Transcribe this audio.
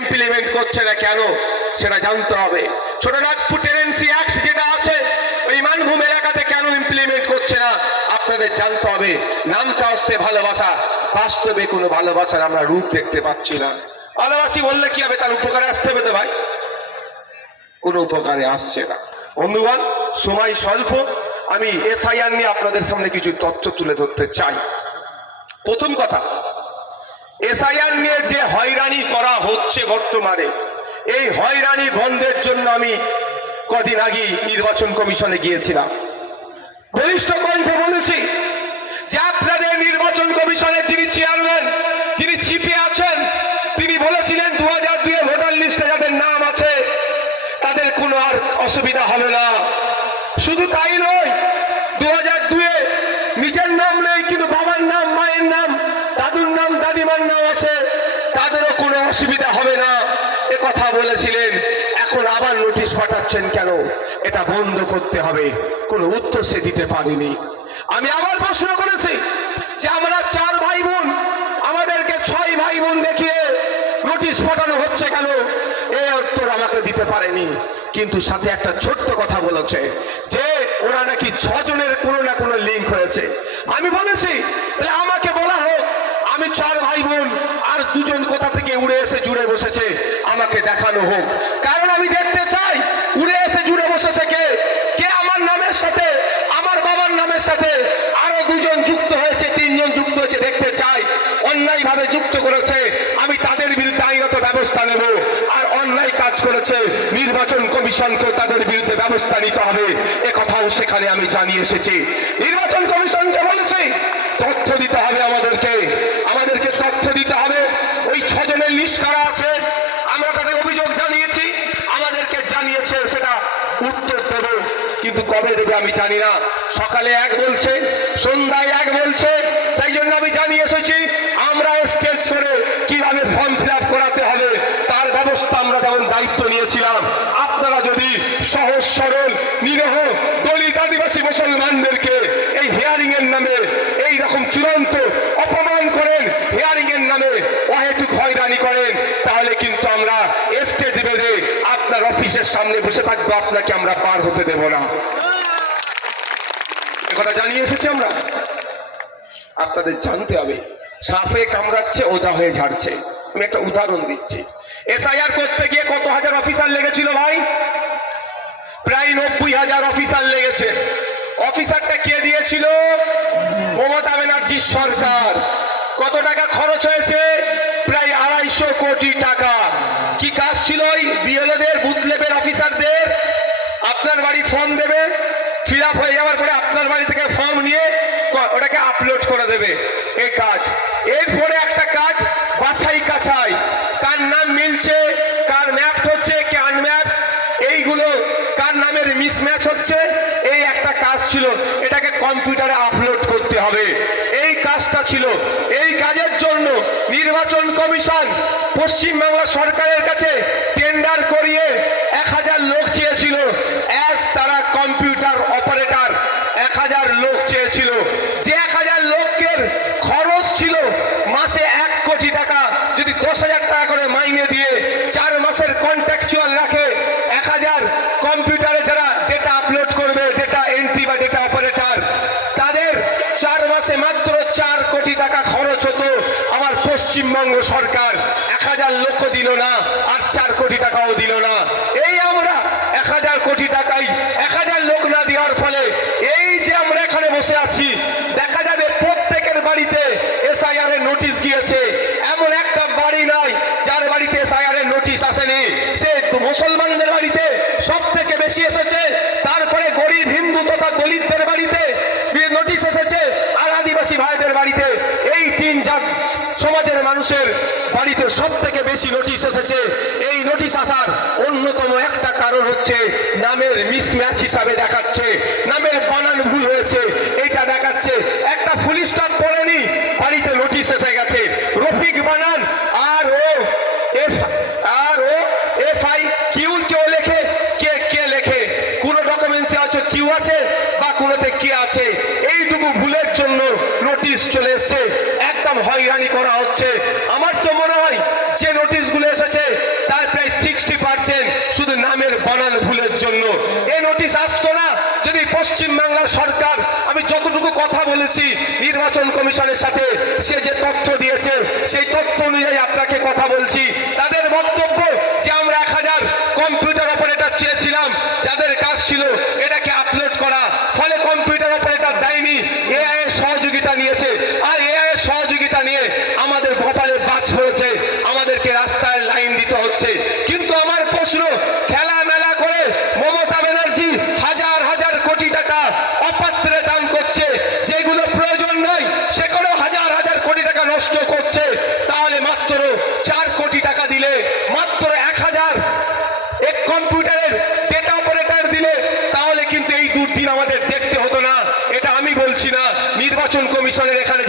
Implement করছে না কেন সেটা জানতে হবে। ছোটনাগপুর টেনেন্সি অ্যাক্ট যেটা আছে ওই মানভূম এলাকাতে কেন ইমপ্লিমেন্ট করছে না আপনাদের জানতে হবে। নামটা আসতে ভালোবাসা, বাস্তবে কোনো ভালোবাসার আমরা রূপ দেখতে পাচ্ছি না। ভালোবাসি বললে কি হবে, তার উপকারে আসতে হবে তো ভাই, কোনো উপকারে আসছে না। বন্ধুগণ, সময় স্বল্প, আমি এসআইআর নিয়ে আপনাদের সামনে কিছু তথ্য তুলে ধরতে চাই। প্রথম কথা, এসআইআর নিয়ে যে হয়রানি করা হচ্ছে বর্তমানে, এই হয়রানি বন্ধের জন্য আমি কদিন আগে নির্বাচন কমিশনে গিয়েছিলাম। বলিষ্ঠ কণ্ঠে বলেছি যে আপনাদের নির্বাচন কমিশনের যিনি চেয়ারম্যান, যিনি চিফে আছেন, তিনি বলেছিলেন 2002 ভোটার লিস্টে যাদের নাম আছে তাদের কোনো আর অসুবিধা হবে না। শুধু তাই নয়, 2002 নিজের নাম নেই কিন্তু বাবার নাম, মায়ের নাম, দাদুর নাম, দাদিমার নাম আছে, তাদেরও কোনো অসুবিধা হবে না, এ কথা বলেছিলেন। এখন আবার নোটিশ পাঠাচ্ছেন কেন? এটা বন্ধ করতে হবে। কোনো উত্তর সে দিতে পারেনি। আমি আবার প্রশ্ন করেছি যে আমরা 4 ভাই বোন, আমাদেরকে 6 ভাই বোন দেখিয়ে নোটিশ পাঠানো হচ্ছে কেন? এই উত্তর আমাকে দিতে পারেনি। কিন্তু সাথে একটা ছোট্ট কথা বলেছে যে ওরা নাকি 6 জনের কোনো না কোনো লিঙ্ক হয়েছে। আমি বলেছি তাহলে আমাকে বলা হোক, আমি 4 ভাই বোন আর 2 জন কোথা থেকে উড়ে এসে জুড়ে বসেছে আমাকে দেখানো হোক। কারণ আমি দেখতে চাই উড়ে এসে জুড়ে বসেছে কে, কে আমার নামের সাথে, আমার বাবার নামের সাথে আরো 2 জন যুক্ত হয়েছে, 3 জন যুক্ত হয়েছে, দেখতে চাই। অন্যায় ভাবে যুক্ত করেছে, আমি তাদের বিরুদ্ধে আইনত ব্যবস্থা নেব। আর অন্যায় কাজ করেছে, নির্বাচন কমিশনকে তাদের বিরুদ্ধে ব্যবস্থা নিতে হবে, এ কথাও সেখানে আমি জানিয়ে এসেছি। নির্বাচন কমিশনকে বলেছি তথ্য দিতে হবে, আমাদেরকে তথ্য দিতে হবে। ওই 6 জনের লিস্ট কারা আছে আমরা তাদের অভিযোগ জানিয়েছি, আমাদেরকে জানিয়েছে, সেটা উত্তর দেব, কিন্তু কবে দেবে আমি জানি না। সকালে এক বলছে, সন্ধ্যায় এক বলছে, সেই জন্য আমি জানিয়ে এসেছি আমরা স্টেজ করে কিভাবে ফর্ম ফিল আপ করাতে হবে তার ব্যবস্থা আমরা যেমন দায়িত্ব নিয়েছিলাম। আপনারা যদি সহজ সরল নিরীহ দলিত আদিবাসী মুসলমানদেরকে এই হিয়ারিং এর নামে এই রকম চূড়ান্ত অপমান করেন, হিয়ারিং এর নামে অহেতুক হয়রানি করেন, তাহলে কিন্তু আমরা স্টেজ বেঁধে আপনার অফিসের সামনে বসে থাকবো, আপনাকে আমরা পার হতে দেব না। কথা জানিয়ে এসেছি আমরা। আপনাদের জানতে হবে, সাপে কামড়াচ্ছে ওজা হয়ে ঝাড়ছে। আমি একটা উদাহরণ দিচ্ছি। এসআইআর করতে গিয়ে কত হাজার অফিসার লেগেছিল ভাই? প্রায় 90,000 অফিসার লেগেছে। অফিসারটা কে দিয়েছিল? মমতা ব্যানার্জির সরকার। কত টাকা খরচ হয়েছে? প্রায় 250 কোটি টাকা। কি কাজ ছিল ওই বিএলওদের, বুথ লেভেল অফিসারদের? আপনার বাড়ি ফর্ম দেবে, ফিল আপ হয়ে যাওয়ার পরে আপনার বাড়ি থেকে ফর্ম নিয়ে ওটাকে আপলোড করে দেবে, এই কাজ। এরপরে একটা কাজ বাছাই কাছাই, কার নাম মিলছে, কার ম্যাপ হচ্ছে, কে আনম্যাপ, এইগুলো কার নামের মিসম্যাচ হচ্ছে, এই একটা কাজ ছিল। এটাকে কম্পিউটারে আপলোড করতে হবে, এই কাজটা ছিল। এই কাজের জন্য নির্বাচন কমিশন পশ্চিমবাংলা সরকারের কাছে টেন্ডার করিয়ে 1000 লোক চেয়েছিল। তারা কম্পিউটার অপারেটর 1000 লোক চেয়েছিল। যে 1000 লোকের খরচ ছিল মাসে 1 কোটি টাকা। যদি 10,000 টাকা করে মাইনে দিয়ে 4 মাসের কন্ট্রাকচুয়াল রাখে, 1000 কম্পিউটারে যারা ডেটা আপলোড করবে, ডেটা এন্ট্রি বা ডেটা অপারেটর, তাদের 4 মাসে মাত্র 4 কোটি টাকা খরচ হতো। আমার পশ্চিমবঙ্গ সরকার 1000 লোক দিল না, আর 4 কোটি টাকাও দিল না। এই আমরা 1000 কোটি টাকাই 1000 লোক না দেওয়ার ফলে এই যে আমরা এখানে বসে আছি, দেখা যাবে প্রত্যেকের বাড়িতে এসআইআর এর নোটিশ গিয়েছে। এমন একটা বাড়ি নাই যার বাড়িতে এসআইআর এর নোটিশ আসেনি। সে মুসলমানদের বাড়িতে সব থেকে বেশি এসেছে, তারপরে গরিব হিন্দু তথা দলিতদের বাড়িতে নোটিশ এসেছে, আর আদিবাসী ভাইদের বাড়িতে। এই 3 সমাজের মানুষের বাড়িতে সব থেকে বেশি নোটিশ এসেছে। এই নোটিশ আসার অন্যতম একটা কারণ হচ্ছে নামের মিসম্যাচ হিসাবে দেখাচ্ছে, নামের বানান ভুল হয়েছে এটা দেখাচ্ছে। একটা ফুল স্টপ পড়েনি, বাড়িতে নোটিশ এসে গেছে। রফিক বানান আর ও এফ আই কিউ কেউ লেখে, কে লেখে, কোন ডকুমেন্টসে আছে কিউ আছে বা কোনোতে কে আছে, এইটুকু ভুলের জন্য নোটিশ চলে এসছে। একদম হয়রানি করা হচ্ছে। আমার তো মনে হয় যে নোটিশগুলো এসেছে পশ্চিমবাংলার সরকার, আমি যতটুকু কথা বলেছি নির্বাচন কমিশনের সাথে, সে যে তথ্য দিয়েছে সেই তথ্য অনুযায়ী আপনাকে কথা বলছি। তাদের বক্তব্য যে আমরা 1000 কম্পিউটার অপারেটর চেয়েছিলাম, যাদের কাজ ছিল এটাকে আপলোড করা, ফলে কম্পিউটার অপারেটর দেয়নি, এআই এর সহযোগিতা নিয়েছে। আর এআই এর সহযোগিতা নিয়ে আমাদের কপালে বাজ হয়েছে, আমাদেরকে রাস্তায় লাইন দিতে হচ্ছে। কিন্তু আমার প্রশ্ন, খেলা মেলা করে মমতা ব্যানার্জি হাজার হাজার কোটি টাকা অপাত্রে দান করছে, যেগুলো প্রয়োজন নয় সেগুলো হাজার হাজার কোটি টাকা নষ্ট করছে। তাহলে মাত্র 4 কোটি টাকা দিলে, মাত্র 1000 এক কম্পিউটারের ডেটা অপারেটর দিলে, তাহলে কিন্তু এই দুর্দিন আমাদের দেখতে হতো না। এটা আমি বলছি না, নির্বাচন কমিশনের এখানে